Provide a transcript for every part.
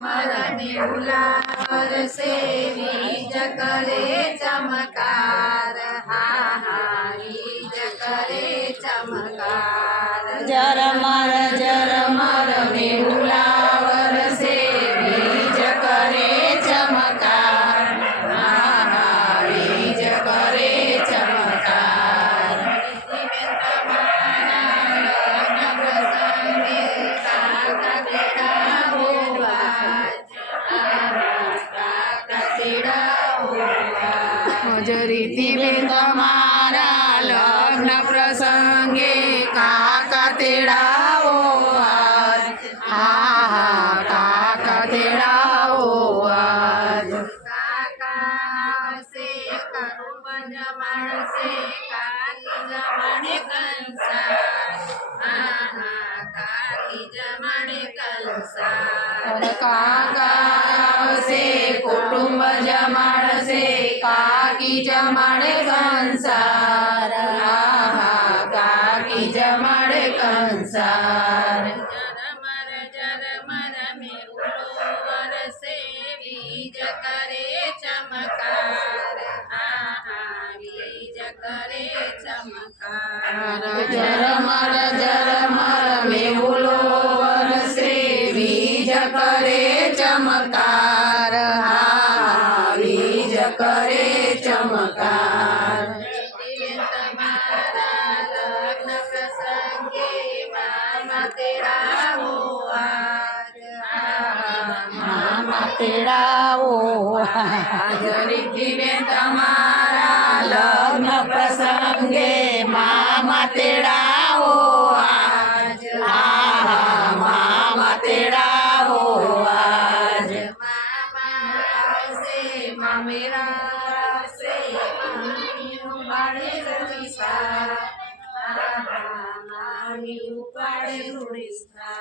मेहुला से बीज करे चमकार, हा हा बीज करे चमकार। झरमर मेहुला से बीज करे चमकार, हा हा बीज करे चमकार। રીતિ બેન તમારા લગ્ન પ્રસંગે કાકા તેડાવો આજ, હા હા કાકા તેડાવો આજ। કાકા સે કરુબ જમાડશે, કાકી જમાડે કંસાર, હા હા કાકી જમાડે કંસાર। કાકા આવશે કુટુંબ જમાડશે, કાકી જમાડે કંસાર, હા હા કાકી જમાડે કંસાર। ઝરમર મેહુલો વરસે, બીજ કરે ચમકાર, હા હા બીજ કરે ચમકાર। ઝરમર મેહુલો વરસે, બીજ કરે ચમકાર, હા હા બીજ કરે ચમકાર। તમારા લગ્ન પ્રસંગે મામા તેડાવો આજ, મામા તેડાવો આજ। રીતિબેન તમારા લગ્ન પ્રસંગે મામા તેડાવો આજ, હા હા મામા તેડાવો આજ। મામા આવશે મામેરા આવશે, મામી ઉપાડે રૂડીસા, હા હા મામી ઉપાડે રૂડીસા।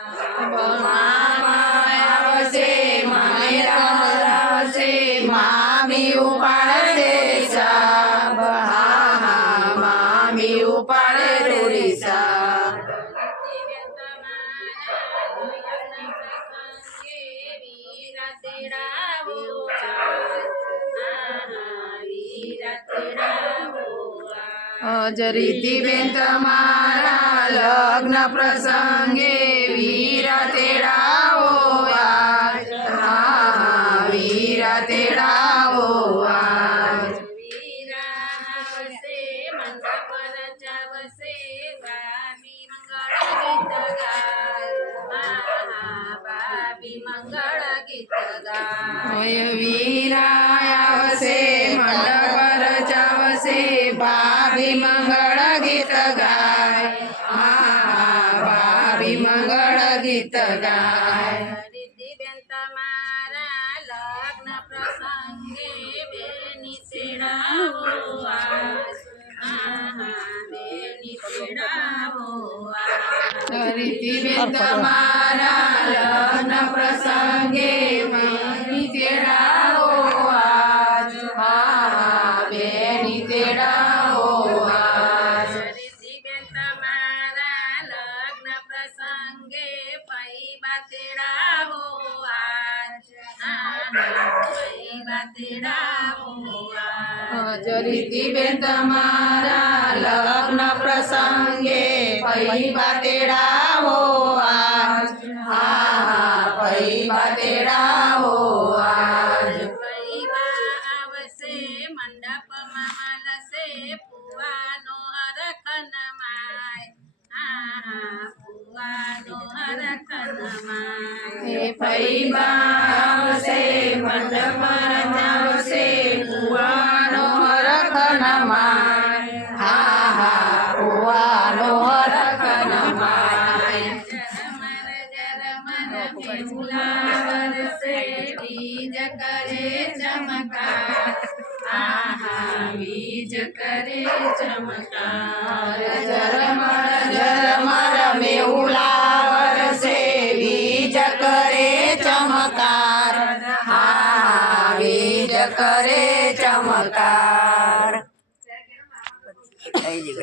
મામા આવશે મામેરા આવશે, મામી ઉપાડે સાબ, હા હા મામી ઉપાડે રૂડીસા। વીરા તેડાવો આજ, હા હા વીરા તેડાવો આજ। રીતિબેન તમારા લગ્ન પ્રસંગે વીરા તેડાવો આજ, હા હા વીરા તેડાવો આજ। વીરા આવશે મંડપ રચાવશે, ભાભી મંગળ ગીત ગાય, હા હા ભાભી મંગળ ગીત ગાય। વીરા આવશે મંડપ રચાવશે, ભાભી મંગળ ગીત ગાય, હા હા ભાભી મંગળ ગીત ગાય। રીતિબેન તમારા લગ્ન પ્રસંગે બેની તેડાવો આજ, હા હા બેની તેડાવો આજ। રીતિબેન તમારા લગ્ન પ્રસંગે બેની તેડાવો આજ, હા હા બેની તેડાવો આજ। રીતિબેન તમારા લગ્ન પ્રસંગે પૈબા તેડાવો આજ, હા હા પૈબા તેડાવો આજ। રીતિબેન તમારા લગ્ન પ્રસંગે પૈબા તેડાવો આજ, હા હા પૈબા તેડાવો આજ। પૈબા આવશે મંડપમાં મળશે, ફુવાનો હરખ નમાય, હા હા ફુવાનો હરખ નમાય। પૈબા આવશે મંડપ રચાવશે, ફુવાનો હરખ નમાય, હા હા ફુવાનો હરખ નમાય। ઝરમર મેહુલા વરસે, બીજ કરે ચમકાર, હા હા બીજ કરે ચમકાર। ઝરમર